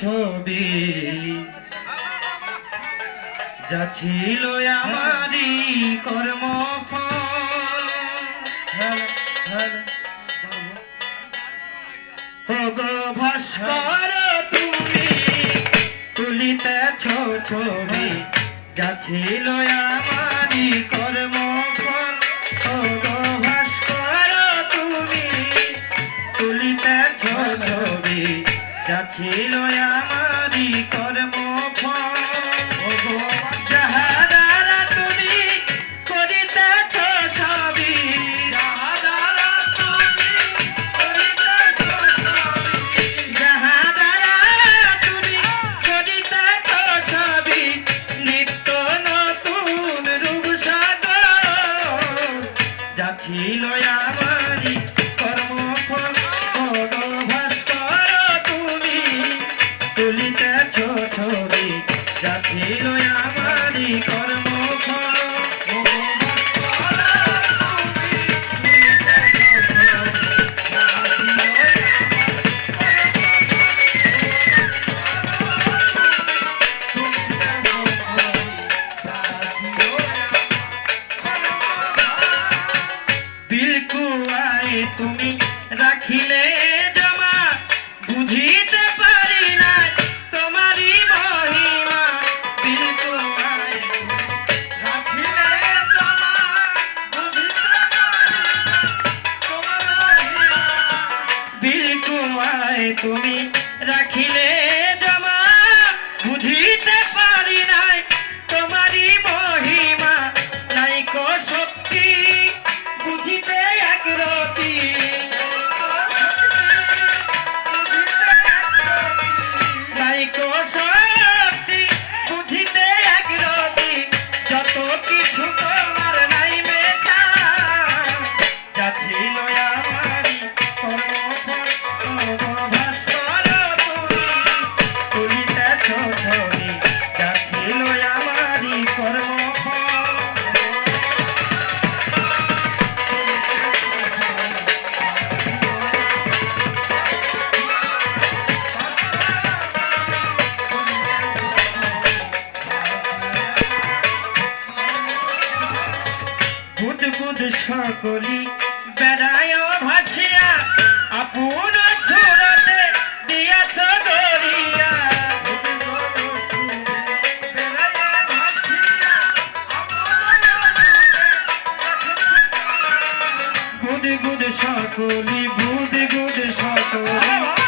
ছবি। যা ছিল আমারই কর্ম ভাস্কর তুমি তুলিতেছ ছবি। যা ছিল কর্ম ছিল আমারই কর্ম যাহারা আমারই কর্মফল তুমি রাখিলে জমা, বুঝিতে পারি নাই তোমারই মহিমা। নাই কো শক্তি, বুঝিতে একরতি নাই কো শক্তি, বুঝিতে একরতি যত কিছু তোমার নাই মেছা যা ছিল আমারই বুদ বুদ সকলি বেড়ায় ভাসিয়া, আপন ছোড়াতে দিয়াছ গড়িয়া গুদ গুদ সকলি বুদ গুদ সকলি।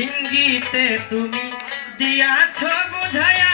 ইঙ্গিতে তুমি দিয়াছ বুঝায়া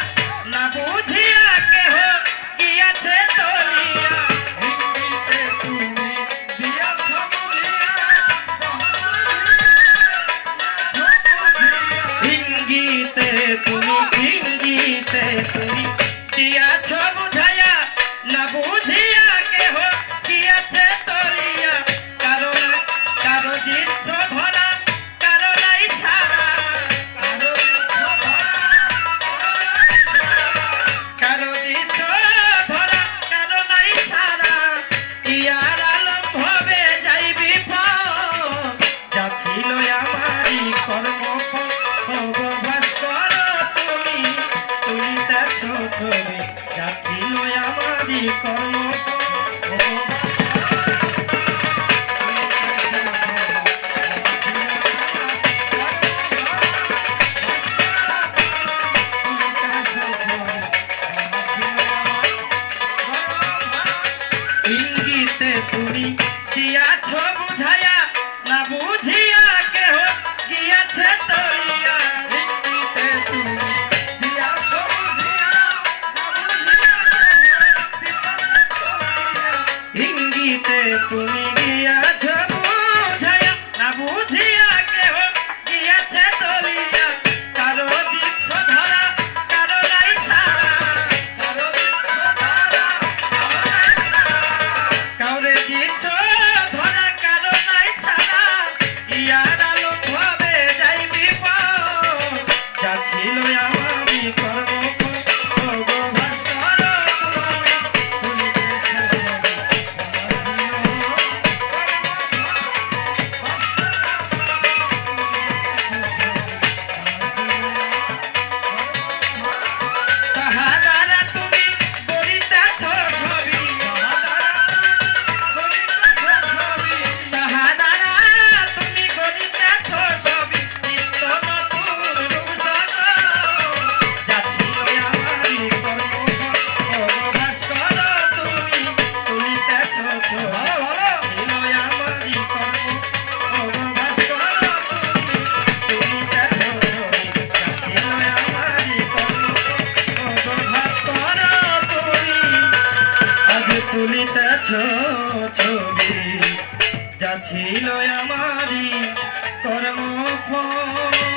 চলে যাচ্ছিল আমারই কর্ম তুলিতেছ ছবি। যা ছিল আমারই কর্মফল